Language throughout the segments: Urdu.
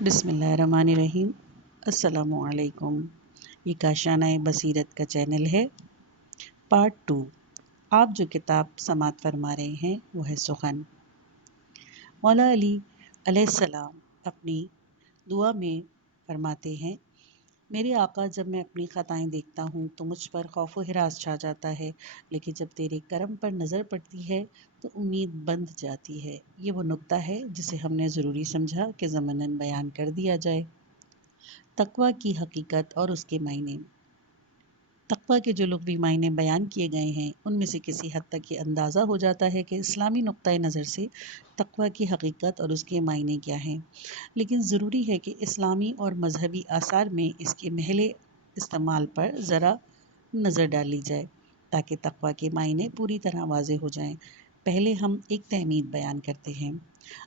بسم اللہ الرحمن الرحیم۔ السلام علیکم۔ یہ کاشانہ بصیرت کا چینل ہے۔ پارٹ 2۔ آپ جو کتاب سماعت فرما رہے ہیں وہ ہے سخن۔ مولا علی علیہ السلام اپنی دعا میں فرماتے ہیں، میرے آقا جب میں اپنی خطائیں دیکھتا ہوں تو مجھ پر خوف و ہراس چھا جاتا ہے، لیکن جب تیرے کرم پر نظر پڑتی ہے تو امید بندھ جاتی ہے۔ یہ وہ نکتہ ہے جسے ہم نے ضروری سمجھا کہ ضمناً بیان کر دیا جائے۔ تقویٰ کی حقیقت اور اس کے معنی۔ تقویٰ کے جو لغوی معنی بیان کیے گئے ہیں ان میں سے کسی حد تک یہ اندازہ ہو جاتا ہے کہ اسلامی نقطۂ نظر سے تقویٰ کی حقیقت اور اس کے معنی کیا ہیں، لیکن ضروری ہے کہ اسلامی اور مذہبی آثار میں اس کے محض استعمال پر ذرا نظر ڈال لی جائے تاکہ تقویٰ کے معنی پوری طرح واضح ہو جائیں۔ پہلے ہم ایک تہمید بیان کرتے ہیں۔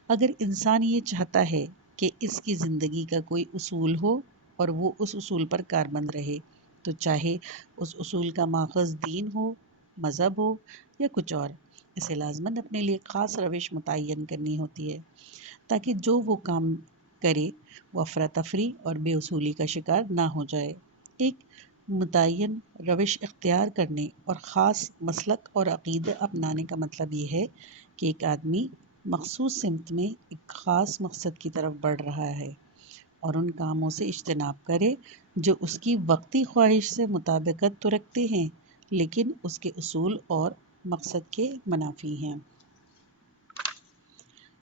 اگر انسان یہ چاہتا ہے کہ اس کی زندگی کا کوئی اصول ہو اور وہ اس اصول پر کاربند رہے، تو چاہے اس اصول کا ماخذ دین ہو، مذہب ہو یا کچھ اور، اسے لازماً اپنے لیے خاص روش متعین کرنی ہوتی ہے تاکہ جو وہ کام کرے وہ افراتفری اور بے اصولی کا شکار نہ ہو جائے۔ ایک متعین روش اختیار کرنے اور خاص مسلک اور عقیدہ اپنانے کا مطلب یہ ہے کہ ایک آدمی مخصوص سمت میں ایک خاص مقصد کی طرف بڑھ رہا ہے اور ان کاموں سے اجتناب کرے جو اس کی وقتی خواہش سے مطابقت تو رکھتے ہیں لیکن اس کے اصول اور مقصد کے منافی ہیں۔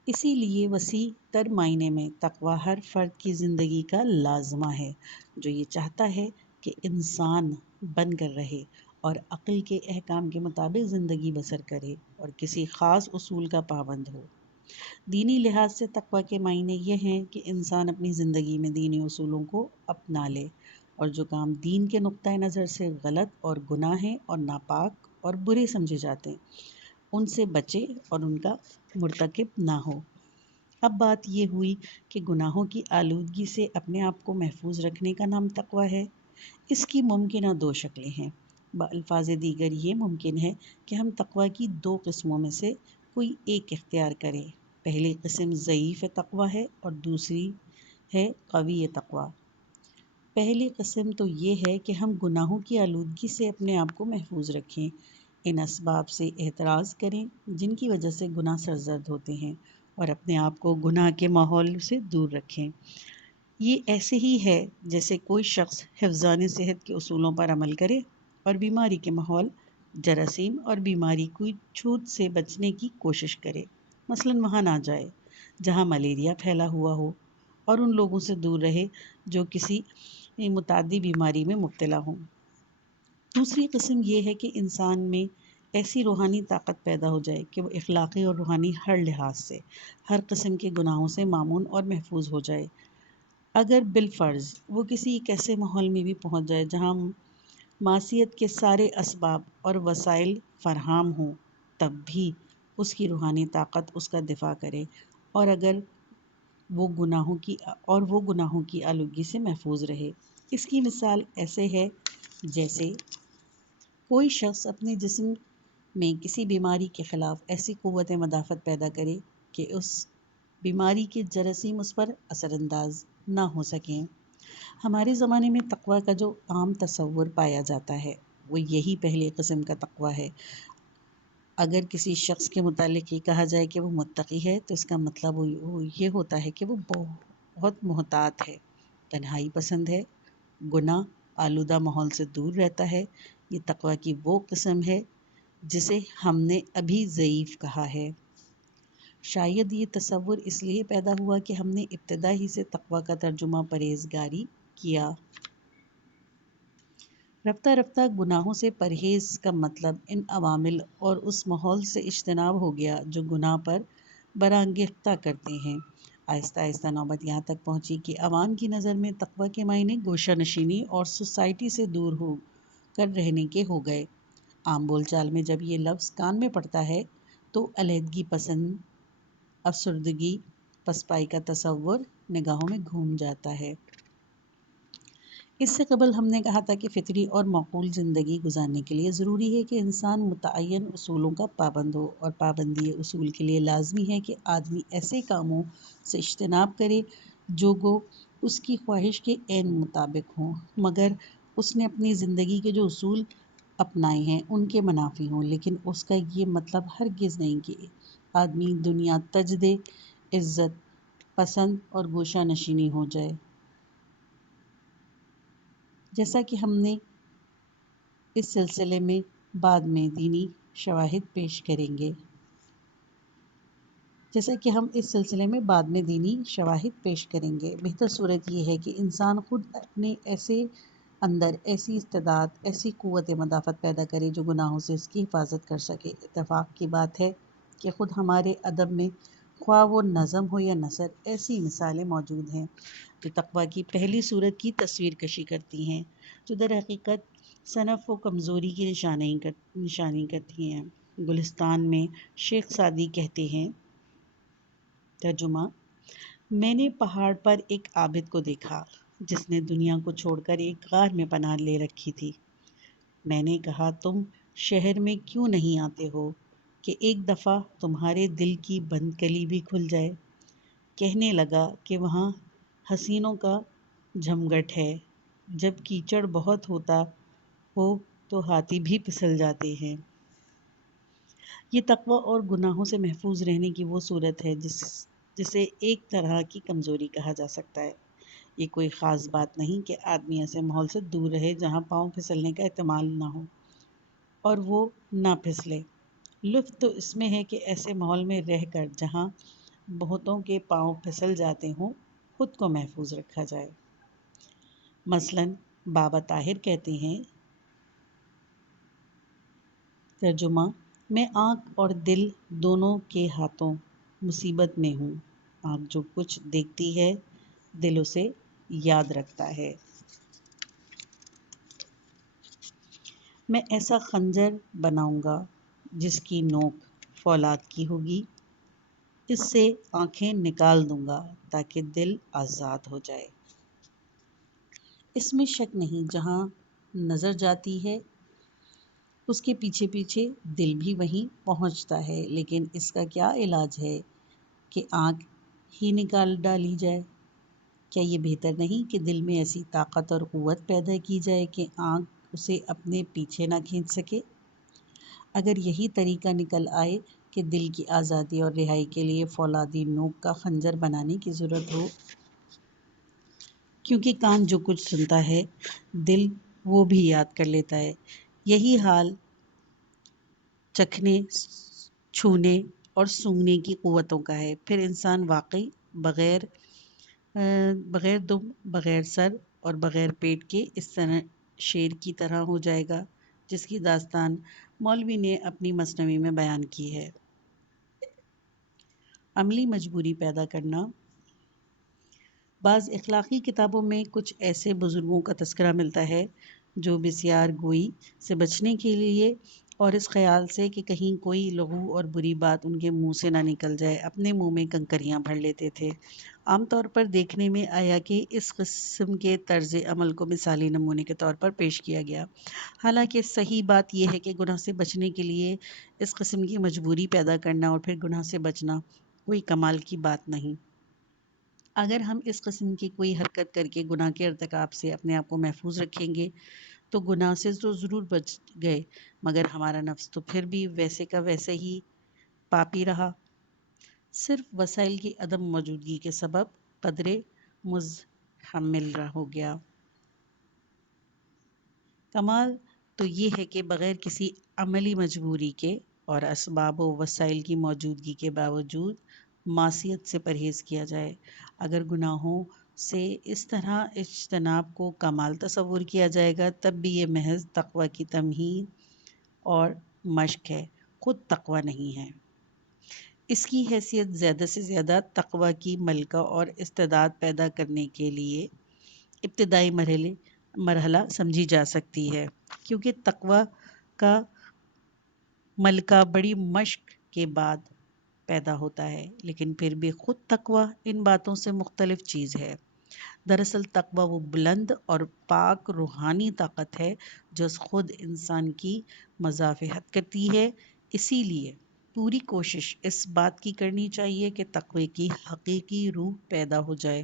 اسی لیے وسیع تر معنی میں تقویٰ ہر فرد کی زندگی کا لازمہ ہے جو یہ چاہتا ہے کہ انسان بن کر رہے اور عقل کے احکام کے مطابق زندگی بسر کرے اور کسی خاص اصول کا پابند ہو۔ دینی لحاظ سے تقویٰ کے معنی یہ ہیں کہ انسان اپنی زندگی میں دینی اصولوں کو اپنا لے اور جو کام دین کے نقطۂ نظر سے غلط اور گناہ ہیں اور ناپاک اور برے سمجھے جاتے ہیں ان سے بچے اور ان کا مرتکب نہ ہو۔ اب بات یہ ہوئی کہ گناہوں کی آلودگی سے اپنے آپ کو محفوظ رکھنے کا نام تقویٰ ہے۔ اس کی ممکنہ دو شکلیں ہیں۔ بالفاظ دیگر یہ ممکن ہے کہ ہم تقویٰ کی دو قسموں میں سے کوئی ایک اختیار کریں۔ پہلی قسم ضعیف تقویٰ ہے اور دوسری ہے قوی تقویٰ۔ پہلی قسم تو یہ ہے کہ ہم گناہوں کی آلودگی سے اپنے آپ کو محفوظ رکھیں، ان اسباب سے احتراز کریں جن کی وجہ سے گناہ سرزد ہوتے ہیں اور اپنے آپ کو گناہ کے ماحول سے دور رکھیں۔ یہ ایسے ہی ہے جیسے کوئی شخص حفظان صحت کے اصولوں پر عمل کرے اور بیماری کے ماحول، جراثیم اور بیماری کی چھوت سے بچنے کی کوشش کرے، مثلاً وہاں نہ جائے جہاں ملیریا پھیلا ہوا ہو اور ان لوگوں سے دور رہے جو کسی متعدی بیماری میں مبتلا ہوں۔ دوسری قسم یہ ہے کہ انسان میں ایسی روحانی طاقت پیدا ہو جائے کہ وہ اخلاقی اور روحانی ہر لحاظ سے ہر قسم کے گناہوں سے مامون اور محفوظ ہو جائے۔ اگر بالفرض وہ کسی ایک ایسے ماحول میں بھی پہنچ جائے جہاں معصیت کے سارے اسباب اور وسائل فراہم ہوں، تب بھی اس کی روحانی طاقت اس کا دفاع کرے اور وہ گناہوں کی آلودگی سے محفوظ رہے۔ اس کی مثال ایسے ہے جیسے کوئی شخص اپنے جسم میں کسی بیماری کے خلاف ایسی قوت مدافعت پیدا کرے کہ اس بیماری کے جراثیم اس پر اثر انداز نہ ہو سکیں۔ ہمارے زمانے میں تقویٰ کا جو عام تصور پایا جاتا ہے وہ یہی پہلی قسم کا تقویٰ ہے۔ اگر کسی شخص کے متعلق یہ کہا جائے کہ وہ متقی ہے تو اس کا مطلب یہ ہوتا ہے کہ وہ بہت محتاط ہے، تنہائی پسند ہے، گناہ آلودہ ماحول سے دور رہتا ہے۔ یہ تقویٰ کی وہ قسم ہے جسے ہم نے ابھی ضعیف کہا ہے۔ شاید یہ تصور اس لیے پیدا ہوا کہ ہم نے ابتدا ہی سے تقویٰ کا ترجمہ پرہیزگاری کیا۔ رفتہ رفتہ گناہوں سے پرہیز کا مطلب ان عوامل اور اس ماحول سے اجتناب ہو گیا جو گناہ پر برانگیختہ کرتے ہیں۔ آہستہ آہستہ نوبت یہاں تک پہنچی کہ عوام کی نظر میں تقویٰ کے معنی گوشہ نشینی اور سوسائٹی سے دور ہو کر رہنے کے ہو گئے۔ عام بول چال میں جب یہ لفظ کان میں پڑتا ہے تو علیحدگی پسند، افسردگی، پسپائی کا تصور نگاہوں میں گھوم جاتا ہے۔ اس سے قبل ہم نے کہا تھا کہ فطری اور معقول زندگی گزارنے کے لیے ضروری ہے کہ انسان متعین اصولوں کا پابند ہو، اور پابندی اصول کے لیے لازمی ہے کہ آدمی ایسے کاموں سے اجتناب کرے جو گو اس کی خواہش کے عین مطابق ہوں، مگر اس نے اپنی زندگی کے جو اصول اپنائے ہیں ان کے منافی ہوں، لیکن اس کا یہ مطلب ہرگز نہیں کہ آدمی دنیا تج دے، عزت پسند اور گوشہ نشینی ہو جائے۔ جیسا کہ ہم نے اس سلسلے میں بعد میں دینی شواہد پیش کریں گے بہتر صورت یہ ہے کہ انسان خود اپنے اندر ایسی استعداد، ایسی قوت مدافعت پیدا کرے جو گناہوں سے اس کی حفاظت کر سکے۔ اتفاق کی بات ہے کہ خود ہمارے ادب میں خواہ وہ نظم ہو یا نثر، ایسی مثالیں موجود ہیں جو تقویٰ کی پہلی صورت کی تصویر کشی کرتی ہیں، جو در حقیقت صنف و کمزوری کی نشانی کرتی ہیں۔ گلستان میں شیخ سعدی کہتے ہیں، ترجمہ: میں نے پہاڑ پر ایک عابد کو دیکھا جس نے دنیا کو چھوڑ کر ایک غار میں پناہ لے رکھی تھی۔ میں نے کہا، تم شہر میں کیوں نہیں آتے ہو کہ ایک دفعہ تمہارے دل کی بند کلی بھی کھل جائے؟ کہنے لگا کہ وہاں حسینوں کا جھمگٹ ہے، جب کیچڑ بہت ہوتا ہو تو ہاتھی بھی پھسل جاتے ہیں۔ یہ تقویٰ اور گناہوں سے محفوظ رہنے کی وہ صورت ہے جسے ایک طرح کی کمزوری کہا جا سکتا ہے۔ یہ کوئی خاص بات نہیں کہ آدمی ایسے ماحول سے دور رہے جہاں پاؤں پھسلنے کا احتمال نہ ہو اور وہ نہ پھسلے۔ لطف تو اس میں ہے کہ ایسے ماحول میں رہ کر جہاں بہتوں کے پاؤں پھسل جاتے ہوں، خود کو محفوظ رکھا جائے۔ مثلاً بابا طاہر کہتے ہیں، ترجمہ: میں آنکھ اور دل دونوں کے ہاتھوں مصیبت میں ہوں۔ آنکھ جو کچھ دیکھتی ہے، دل اسے یاد رکھتا ہے۔ میں ایسا خنجر بناؤں گا جس کی نوک فولاد کی ہوگی، اس سے آنکھیں نکال دوں گا تاکہ دل آزاد ہو جائے۔ اس میں شک نہیں، جہاں نظر جاتی ہے اس کے پیچھے پیچھے دل بھی وہیں پہنچتا ہے، لیکن اس کا کیا علاج ہے کہ آنکھ ہی نکال ڈالی جائے؟ کیا یہ بہتر نہیں کہ دل میں ایسی طاقت اور قوت پیدا کی جائے کہ آنکھ اسے اپنے پیچھے نہ کھینچ سکے؟ اگر یہی طریقہ نکل آئے کہ دل کی آزادی اور رہائی کے لیے فولادی نوک کا خنجر بنانے کی ضرورت ہو، کیونکہ کان جو کچھ سنتا ہے دل وہ بھی یاد کر لیتا ہے، یہی حال چکھنے، چھونے اور سونگھنے کی قوتوں کا ہے، پھر انسان واقعی بغیر دم، بغیر سر اور بغیر پیٹ کے اس طرح شیر کی طرح ہو جائے گا، جس کی داستان مولوی نے اپنی مثنوی میں بیان کی ہے۔ عملی مجبوری پیدا کرنا۔ بعض اخلاقی کتابوں میں کچھ ایسے بزرگوں کا تذکرہ ملتا ہے جو بسیار گوئی سے بچنے کے لیے اور اس خیال سے کہ کہیں کوئی لغو اور بری بات ان کے منہ سے نہ نکل جائے، اپنے منہ میں کنکریاں بھر لیتے تھے۔ عام طور پر دیکھنے میں آیا کہ اس قسم کے طرز عمل کو مثالی نمونے کے طور پر پیش کیا گیا، حالانکہ صحیح بات یہ ہے کہ گناہ سے بچنے کے لیے اس قسم کی مجبوری پیدا کرنا اور پھر گناہ سے بچنا کوئی کمال کی بات نہیں۔ اگر ہم اس قسم کی کوئی حرکت کر کے گناہ کے ارتکاب سے اپنے آپ کو محفوظ رکھیں گے تو گناہ سے تو ضرور بچ گئے، مگر ہمارا نفس تو پھر بھی ویسے کا ویسے ہی پاپی رہا، صرف وسائل کی عدم موجودگی کے سبب قدرے مزحمل ہو گیا۔ کمال تو یہ ہے کہ بغیر کسی عملی مجبوری کے اور اسباب و وسائل کی موجودگی کے باوجود معصیت سے پرہیز کیا جائے۔ اگر گناہوں سے اس طرح اجتناب کو کمال تصور کیا جائے گا، تب بھی یہ محض تقویٰ کی تمہید اور مشق ہے، خود تقویٰ نہیں ہے۔ اس کی حیثیت زیادہ سے زیادہ تقویٰ کی ملکہ اور استعداد پیدا کرنے کے لیے ابتدائی مرحلہ سمجھی جا سکتی ہے، کیونکہ تقویٰ کا ملکہ بڑی مشق کے بعد پیدا ہوتا ہے، لیکن پھر بھی خود تقویٰ ان باتوں سے مختلف چیز ہے۔ دراصل تقویٰ وہ بلند اور پاک روحانی طاقت ہے جو خود انسان کی مدافعت کرتی ہے۔ اسی لیے پوری کوشش اس بات کی کرنی چاہیے کہ تقوی کی حقیقی روح پیدا ہو جائے۔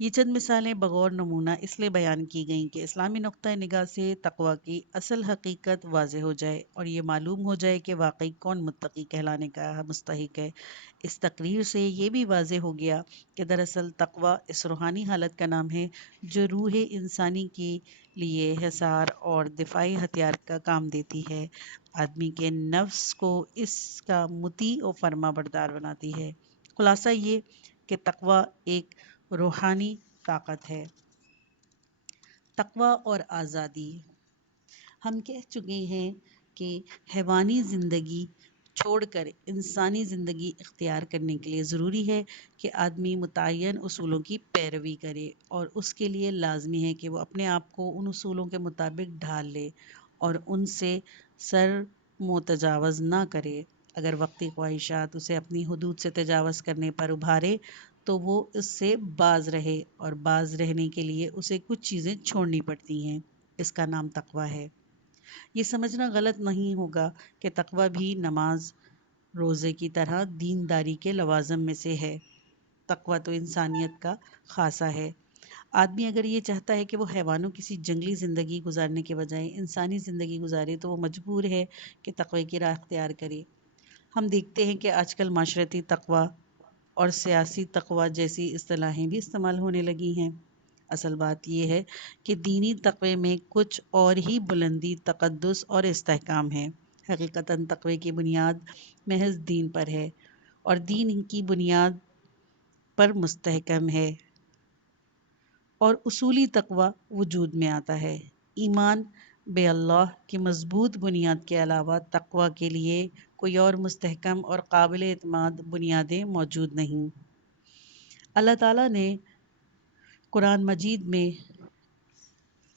یہ چند مثالیں بغور نمونہ اس لیے بیان کی گئیں کہ اسلامی نقطہ نگاہ سے تقوی کی اصل حقیقت واضح ہو جائے اور یہ معلوم ہو جائے کہ واقعی کون متقی کہلانے کا مستحق ہے۔ اس تقریر سے یہ بھی واضح ہو گیا کہ دراصل تقوی اس روحانی حالت کا نام ہے جو روح انسانی کے لیے حصار اور دفاعی ہتھیار کا کام دیتی ہے، آدمی کے نفس کو اس کا مطیع و فرما بردار بناتی ہے۔ خلاصہ یہ کہ تقوی ایک روحانی طاقت ہے۔ تقوی اور آزادی۔ ہم کہہ چکے ہیں کہ حیوانی زندگی چھوڑ کر انسانی زندگی اختیار کرنے کے لیے ضروری ہے کہ آدمی متعین اصولوں کی پیروی کرے، اور اس کے لیے لازمی ہے کہ وہ اپنے آپ کو ان اصولوں کے مطابق ڈھال لے اور ان سے سر متجاوز نہ کرے۔ اگر وقتی خواہشات اسے اپنی حدود سے تجاوز کرنے پر ابھارے تو وہ اس سے باز رہے، اور باز رہنے کے لیے اسے کچھ چیزیں چھوڑنی پڑتی ہیں۔ اس کا نام تقوی ہے۔ یہ سمجھنا غلط نہیں ہوگا کہ تقوی بھی نماز روزے کی طرح دینداری کے لوازم میں سے ہے۔ تقوی تو انسانیت کا خاصہ ہے۔ آدمی اگر یہ چاہتا ہے کہ وہ حیوانوں کسی جنگلی زندگی گزارنے کے بجائے انسانی زندگی گزارے تو وہ مجبور ہے کہ تقوی کی راہ اختیار کرے۔ ہم دیکھتے ہیں کہ آج کل معاشرتی تقوی اور سیاسی تقوی جیسی اصطلاحیں بھی استعمال ہونے لگی ہیں۔ اصل بات یہ ہے کہ دینی تقوی میں کچھ اور ہی بلندی، تقدس اور استحکام ہے۔ حقیقتاً تقوی کی بنیاد محض دین پر ہے اور دین کی بنیاد پر مستحکم ہے، اور اصولی تقوی وجود میں آتا ہے۔ ایمان بے اللہ کی مضبوط بنیاد کے علاوہ تقوی کے لیے کوئی اور مستحکم اور قابل اعتماد بنیادیں موجود نہیں۔ اللہ تعالیٰ نے قرآن مجید میں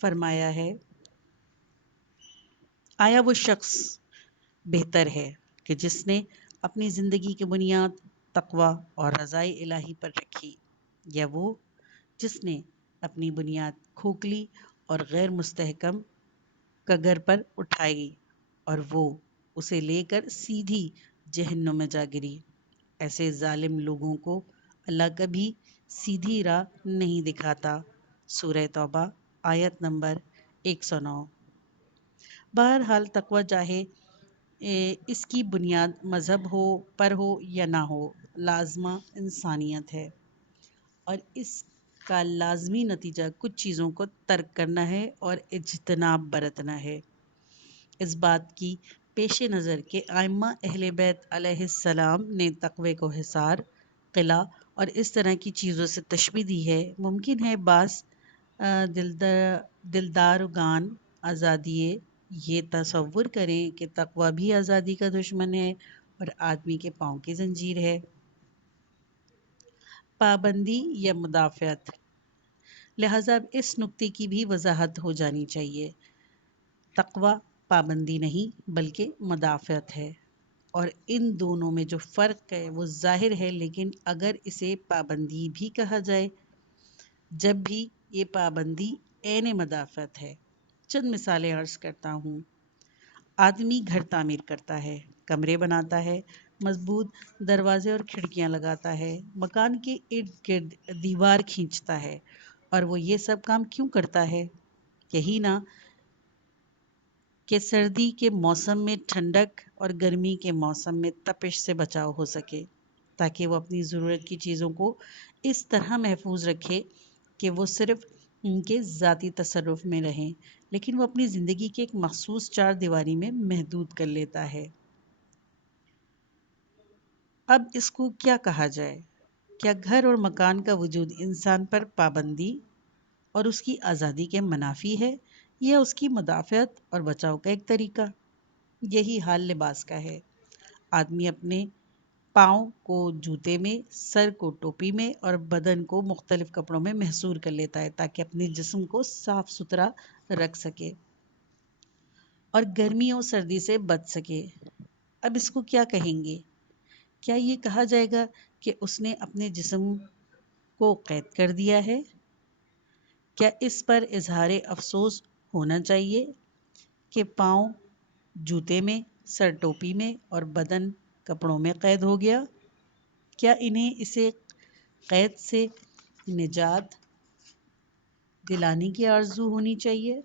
فرمایا ہے، آیا وہ شخص بہتر ہے کہ جس نے اپنی زندگی کی بنیاد تقوی اور رضائے الہی پر رکھی، یا وہ جس نے اپنی بنیاد کھوکھلی اور غیر مستحکم کگر پر اٹھائی اور وہ اسے لے کر سیدھی جہنم میں جا گری۔ ایسے ظالم لوگوں کو اللہ کبھی سیدھی راہ نہیں دکھاتا۔ سورہ توبہ آیت نمبر 109۔ بہرحال تقوی چاہے اس کی بنیاد مذہب پر ہو یا نہ ہو، لازمہ انسانیت ہے، اور اس کا لازمی نتیجہ کچھ چیزوں کو ترک کرنا ہے اور اجتناب برتنا ہے۔ اس بات کی پیش نظر کہ ائمہ اہل بیت علیہ السلام نے تقوی کو حصار، قلعہ اور اس طرح کی چیزوں سے تشبیہ دی ہے، ممکن ہے بعض دلدارگان آزادیے یہ تصور کریں کہ تقوی بھی آزادی کا دشمن ہے اور آدمی کے پاؤں کی زنجیر ہے۔ پابندی یا مدافعت۔ لہذا اس نکتے کی بھی وضاحت ہو جانی چاہیے۔ تقوی پابندی نہیں بلکہ مدافعت ہے، اور ان دونوں میں جو فرق ہے وہ ظاہر ہے، لیکن اگر اسے پابندی بھی کہا جائے جب بھی یہ پابندی عین مدافعت ہے۔ چند مثالیں عرض کرتا ہوں۔ آدمی گھر تعمیر کرتا ہے، کمرے بناتا ہے، مضبوط دروازے اور کھڑکیاں لگاتا ہے، مکان کے ارد گرد دیوار کھینچتا ہے، اور وہ یہ سب کام کیوں کرتا ہے؟ یہی نہ کہ سردی کے موسم میں ٹھنڈک اور گرمی کے موسم میں تپش سے بچاؤ ہو سکے، تاکہ وہ اپنی ضرورت کی چیزوں کو اس طرح محفوظ رکھے کہ وہ صرف ان کے ذاتی تصرف میں رہیں، لیکن وہ اپنی زندگی کے ایک مخصوص چار دیواری میں محدود کر لیتا ہے۔ اب اس کو کیا کہا جائے؟ کیا گھر اور مکان کا وجود انسان پر پابندی اور اس کی آزادی کے منافی ہے، یا اس کی مدافعت اور بچاؤ کا ایک طریقہ؟ یہی حال لباس کا ہے۔ آدمی اپنے پاؤں کو جوتے میں، سر کو ٹوپی میں اور بدن کو مختلف کپڑوں میں محصور کر لیتا ہے تاکہ اپنے جسم کو صاف ستھرا رکھ سکے اور گرمی اور سردی سے بچ سکے۔ اب اس کو کیا کہیں گے؟ کیا یہ کہا جائے گا کہ اس نے اپنے جسم کو قید کر دیا ہے؟ کیا اس پر اظہار افسوس ہونا چاہیے کہ پاؤں جوتے میں، سر ٹوپی میں اور بدن کپڑوں میں قید ہو گیا؟ کیا انہیں اسے قید سے نجات دلانے کی آرزو ہونی چاہیے؟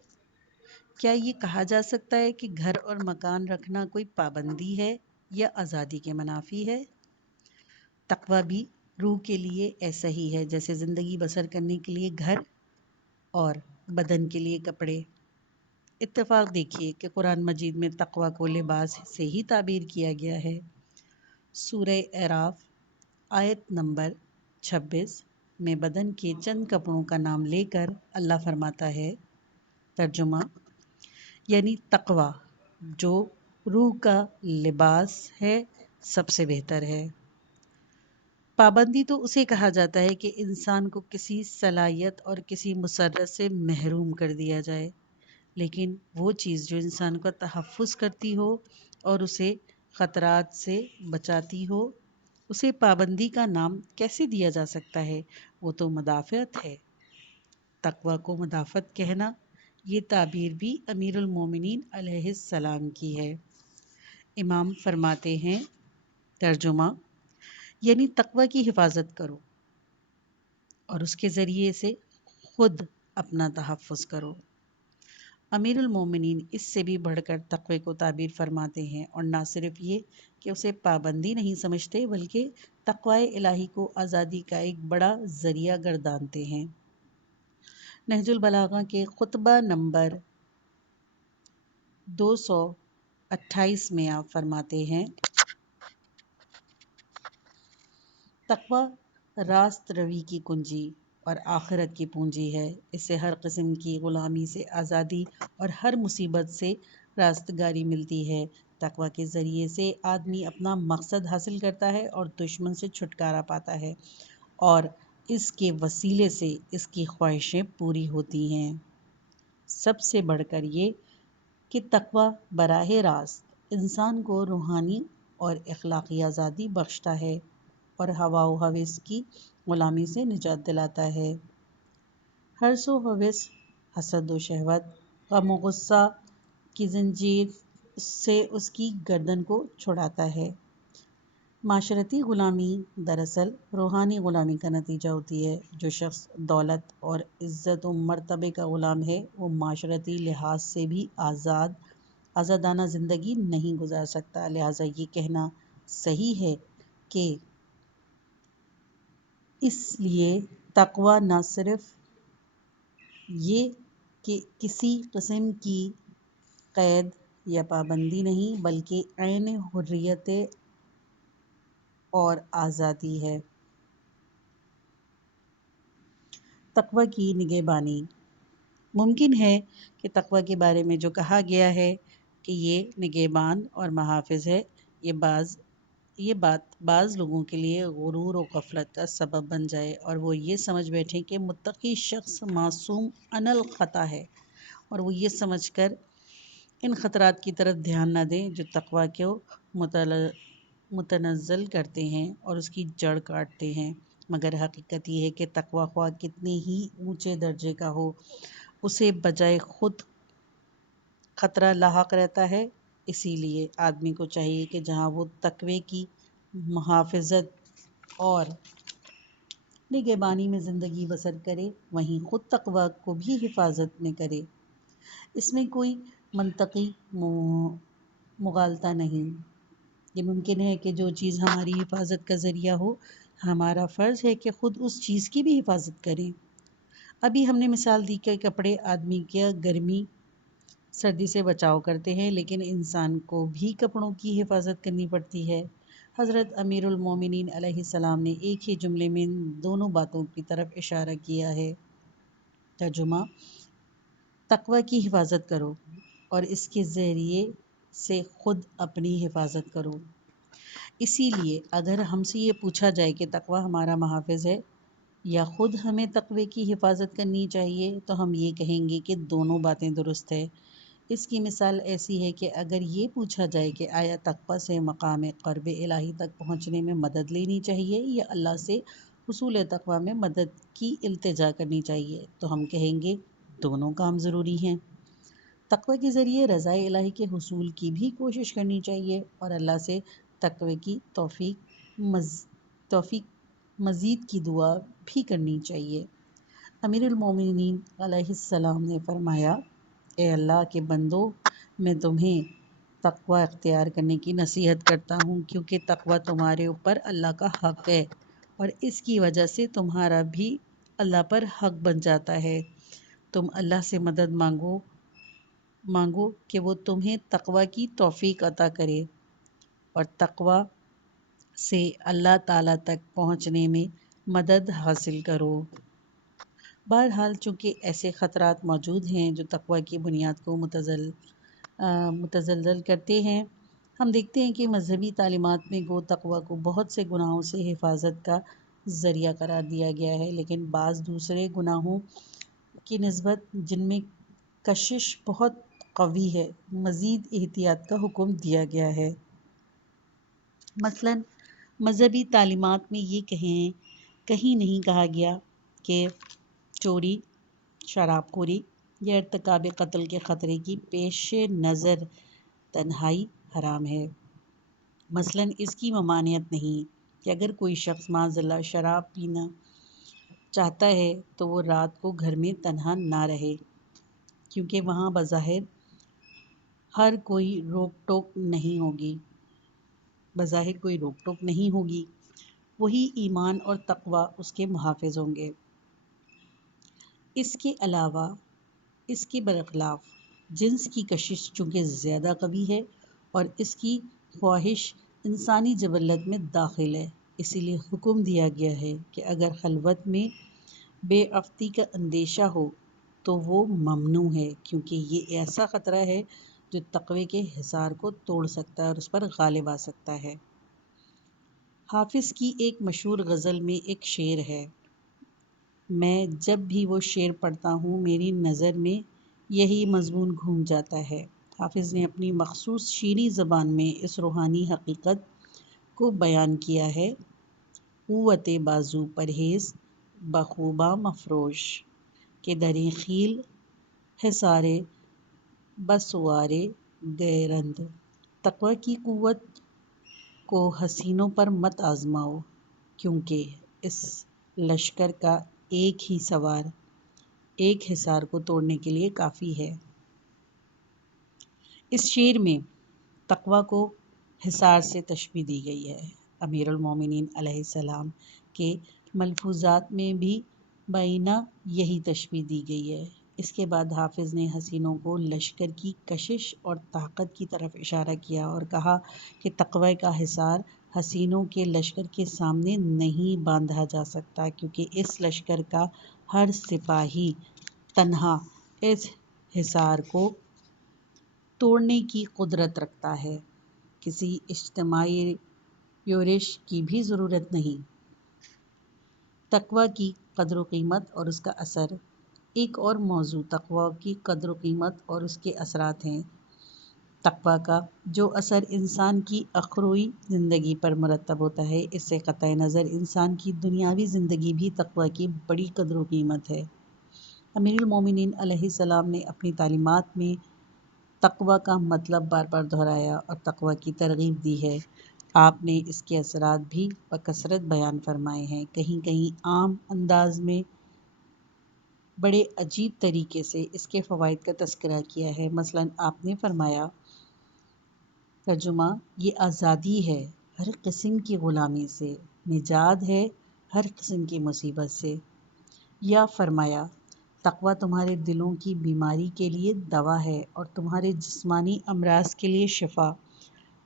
کیا یہ کہا جا سکتا ہے کہ گھر اور مکان رکھنا کوئی پابندی ہے یا آزادی کے منافی ہے؟ تقویٰ بھی روح کے لیے ایسا ہی ہے جیسے زندگی بسر کرنے کے لیے گھر اور بدن کے لیے کپڑے۔ اتفاق دیکھیے کہ قرآن مجید میں تقویٰ کو لباس سے ہی تعبیر کیا گیا ہے۔ سورہ اعراف آیت نمبر 26 میں بدن کے چند کپڑوں کا نام لے کر اللہ فرماتا ہے، ترجمہ یعنی تقویٰ جو روح کا لباس ہے سب سے بہتر ہے۔ پابندی تو اسے کہا جاتا ہے کہ انسان کو کسی صلاحیت اور کسی مسرت سے محروم کر دیا جائے، لیکن وہ چیز جو انسان کا تحفظ کرتی ہو اور اسے خطرات سے بچاتی ہو، اسے پابندی کا نام کیسے دیا جا سکتا ہے؟ وہ تو مدافعت ہے۔ تقویٰ کو مدافعت کہنا، یہ تعبیر بھی امیر المومنین علیہ السلام کی ہے۔ امام فرماتے ہیں، ترجمہ یعنی تقویٰ کی حفاظت کرو اور اس کے ذریعے سے خود اپنا تحفظ کرو۔ امیر المومنین اس سے بھی بڑھ کر تقوی کو تعبیر فرماتے ہیں، اور نہ صرف یہ کہ اسے پابندی نہیں سمجھتے بلکہ تقوی الہی کو آزادی کا ایک بڑا ذریعہ گردانتے ہیں۔ نہج البلاغہ کے خطبہ نمبر 228 میں آپ فرماتے ہیں، تقوی راست روی کی کنجی اور آخرت کی پونجی ہے۔ اس سے ہر قسم کی غلامی سے آزادی اور ہر مصیبت سے راستگاری ملتی ہے۔ تقوی کے ذریعے سے آدمی اپنا مقصد حاصل کرتا ہے اور دشمن سے چھٹکارا پاتا ہے، اور اس کے وسیلے سے اس کی خواہشیں پوری ہوتی ہیں۔ سب سے بڑھ کر یہ کہ تقوی براہ راست انسان کو روحانی اور اخلاقی آزادی بخشتا ہے اور ہوا و ہوس کی غلامی سے نجات دلاتا ہے۔ حرص و ہوس، حسد و شہوت، غم و غصہ کی زنجیر سے اس کی گردن کو چھڑاتا ہے۔ معاشرتی غلامی دراصل روحانی غلامی کا نتیجہ ہوتی ہے۔ جو شخص دولت اور عزت و مرتبے کا غلام ہے وہ معاشرتی لحاظ سے بھی آزادانہ زندگی نہیں گزار سکتا۔ لہٰذا یہ کہنا صحیح ہے کہ اس لیے تقوی نہ صرف یہ کہ کسی قسم کی قید یا پابندی نہیں بلکہ عین حریت اور آزادی ہے۔ تقوی کی نگہبانی۔ ممکن ہے کہ تقوی کے بارے میں جو کہا گیا ہے کہ یہ نگہبان اور محافظ ہے، یہ بات بعض لوگوں کے لیے غرور و غفلت کا سبب بن جائے اور وہ یہ سمجھ بیٹھیں کہ متقی شخص معصوم عن الخطا ہے، اور وہ یہ سمجھ کر ان خطرات کی طرف دھیان نہ دیں جو تقوی کو متنزل کرتے ہیں اور اس کی جڑ کاٹتے ہیں۔ مگر حقیقت یہ ہے کہ تقوی خواہ کتنے ہی اونچے درجے کا ہو، اسے بجائے خود خطرہ لاحق رہتا ہے۔ اسی لیے آدمی کو چاہیے کہ جہاں وہ تقوی کی محافظت اور نگہبانی میں زندگی بسر کرے وہیں خود تقوی کو بھی حفاظت میں کرے۔ اس میں کوئی منطقی مغالطہ نہیں۔ یہ ممکن ہے کہ جو چیز ہماری حفاظت کا ذریعہ ہو، ہمارا فرض ہے کہ خود اس چیز کی بھی حفاظت کریں۔ ابھی ہم نے مثال دی کہ کپڑے آدمی کے گرمی سردی سے بچاؤ کرتے ہیں، لیکن انسان کو بھی کپڑوں کی حفاظت کرنی پڑتی ہے۔ حضرت امیر المومنین علیہ السلام نے ایک ہی جملے میں ان دونوں باتوں کی طرف اشارہ کیا ہے۔ ترجمہ، تقوی کی حفاظت کرو اور اس کے ذریعے سے خود اپنی حفاظت کرو۔ اسی لیے اگر ہم سے یہ پوچھا جائے کہ تقوی ہمارا محافظ ہے یا خود ہمیں تقوی کی حفاظت کرنی چاہیے، تو ہم یہ کہیں گے کہ دونوں باتیں درست ہے۔ اس کی مثال ایسی ہے کہ اگر یہ پوچھا جائے کہ آیا تقوی سے مقام قرب الہی تک پہنچنے میں مدد لینی چاہیے یا اللہ سے حصول تقوی میں مدد کی التجا کرنی چاہیے، تو ہم کہیں گے دونوں کام ضروری ہیں۔ تقوی کے ذریعے رضا الہی کے حصول کی بھی کوشش کرنی چاہیے اور اللہ سے تقوی کی توفیق مزید کی دعا بھی کرنی چاہیے۔ امیر المومنین علیہ السلام نے فرمایا، اے اللہ کے بندو، میں تمہیں تقوی اختیار کرنے کی نصیحت کرتا ہوں، کیونکہ تقوی تمہارے اوپر اللہ کا حق ہے اور اس کی وجہ سے تمہارا بھی اللہ پر حق بن جاتا ہے۔ تم اللہ سے مدد مانگو کہ وہ تمہیں تقوی کی توفیق عطا کرے اور تقوی سے اللہ تعالیٰ تک پہنچنے میں مدد حاصل کرو۔ بہرحال چونکہ ایسے خطرات موجود ہیں جو تقوی کی بنیاد کو متزلزل کرتے ہیں، ہم دیکھتے ہیں کہ مذہبی تعلیمات میں گو تقوی کو بہت سے گناہوں سے حفاظت کا ذریعہ قرار دیا گیا ہے، لیکن بعض دوسرے گناہوں کی نسبت جن میں کشش بہت قوی ہے، مزید احتیاط کا حکم دیا گیا ہے۔ مثلاً مذہبی تعلیمات میں یہ کہیں نہیں کہا گیا کہ چوری، شراب خوری یا ارتکاب قتل کے خطرے کی پیش نظر تنہائی حرام ہے۔ مثلاً اس کی ممانعت نہیں کہ اگر کوئی شخص معاذ اللہ شراب پینا چاہتا ہے تو وہ رات کو گھر میں تنہا نہ رہے، کیونکہ وہاں بظاہر کوئی روک ٹوک نہیں ہوگی، وہی ایمان اور تقوی اس کے محافظ ہوں گے۔ اس کے علاوہ اس کے برخلاف جنس کی کشش چونکہ زیادہ قوی ہے اور اس کی خواہش انسانی جبلت میں داخل ہے، اسی لیے حکم دیا گیا ہے کہ اگر خلوت میں بے عفتی کا اندیشہ ہو تو وہ ممنوع ہے، کیونکہ یہ ایسا خطرہ ہے جو تقوی کے حصار کو توڑ سکتا ہے اور اس پر غالب آ سکتا ہے۔ حافظ کی ایک مشہور غزل میں ایک شعر ہے، میں جب بھی وہ شعر پڑھتا ہوں میری نظر میں یہی مضمون گھوم جاتا ہے۔ حافظ نے اپنی مخصوص شیریں زبان میں اس روحانی حقیقت کو بیان کیا ہے، قوت بازو پرہیز بخوباں مفروش کہ دریں خیل حصارے بسوارے گیرند۔ تقوی کی قوت کو حسینوں پر مت آزماؤ، کیونکہ اس لشکر کا ایک ہی سوار ایک حصار کو توڑنے کے لیے کافی ہے۔ اس شعر میں تقوی کو حصار سے تشبیہ دی گئی ہے۔ امیر المومنین علیہ السلام کے ملفوظات میں بھی بائینہ یہی تشبیہ دی گئی ہے۔ اس کے بعد حافظ نے حسینوں کو لشکر کی کشش اور طاقت کی طرف اشارہ کیا اور کہا کہ تقوی کا حصار حسینوں کے لشکر کے سامنے نہیں باندھا جا سکتا، کیونکہ اس لشکر کا ہر سپاہی تنہا اس حصار کو توڑنے کی قدرت رکھتا ہے، کسی اجتماعی یورش کی بھی ضرورت نہیں۔ تقوی کی قدر و قیمت اور اس کا اثر۔ ایک اور موضوع تقوی کی قدر و قیمت اور اس کے اثرات ہیں۔ تقوی کا جو اثر انسان کی اخروی زندگی پر مرتب ہوتا ہے، اس سے قطع نظر انسان کی دنیاوی زندگی بھی تقوی کی بڑی قدر و قیمت ہے۔ امیر المومنین علیہ السلام نے اپنی تعلیمات میں تقوی کا مطلب بار بار دہرایا اور تقوی کی ترغیب دی ہے۔ آپ نے اس کے اثرات بھی بکثرت بیان فرمائے ہیں، کہیں کہیں عام انداز میں بڑے عجیب طریقے سے اس کے فوائد کا تذکرہ کیا ہے۔ مثلاً آپ نے فرمایا، ترجمہ: یہ آزادی ہے ہر قسم کی غلامی سے، نجات ہے ہر قسم کی مصیبت سے۔ یا فرمایا، تقوی تمہارے دلوں کی بیماری کے لیے دوا ہے اور تمہارے جسمانی امراض کے لیے شفا،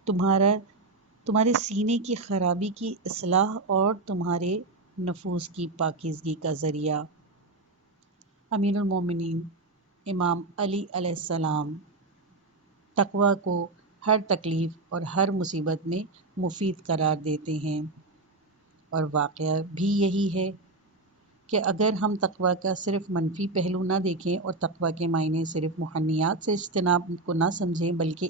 تمہارے سینے کی خرابی کی اصلاح اور تمہارے نفوس کی پاکیزگی کا ذریعہ۔ امیر المومنین امام علی علیہ السلام تقوی کو ہر تکلیف اور ہر مصیبت میں مفید قرار دیتے ہیں، اور واقعہ بھی یہی ہے کہ اگر ہم تقوی کا صرف منفی پہلو نہ دیکھیں اور تقوی کے معنی صرف ممنوعات سے اجتناب کو نہ سمجھیں، بلکہ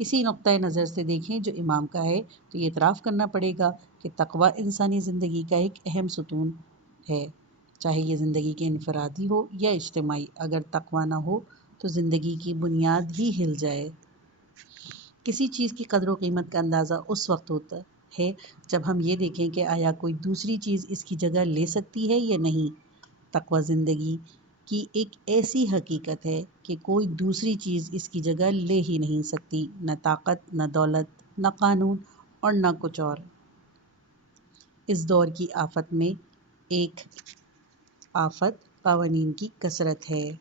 اسی نقطۂ نظر سے دیکھیں جو امام کا ہے، تو یہ اعتراف کرنا پڑے گا کہ تقوی انسانی زندگی کا ایک اہم ستون ہے، چاہے یہ زندگی کے انفرادی ہو یا اجتماعی۔ اگر تقوی نہ ہو تو زندگی کی بنیاد ہی ہل جائے۔ کسی چیز کی قدر و قیمت کا اندازہ اس وقت ہوتا ہے جب ہم یہ دیکھیں کہ آیا کوئی دوسری چیز اس کی جگہ لے سکتی ہے یا نہیں۔ تقوی زندگی کی ایک ایسی حقیقت ہے کہ کوئی دوسری چیز اس کی جگہ لے ہی نہیں سکتی، نہ طاقت، نہ دولت، نہ قانون اور نہ کچھ اور۔ اس دور کی آفت میں ایک آفت قوانین کی کثرت ہے۔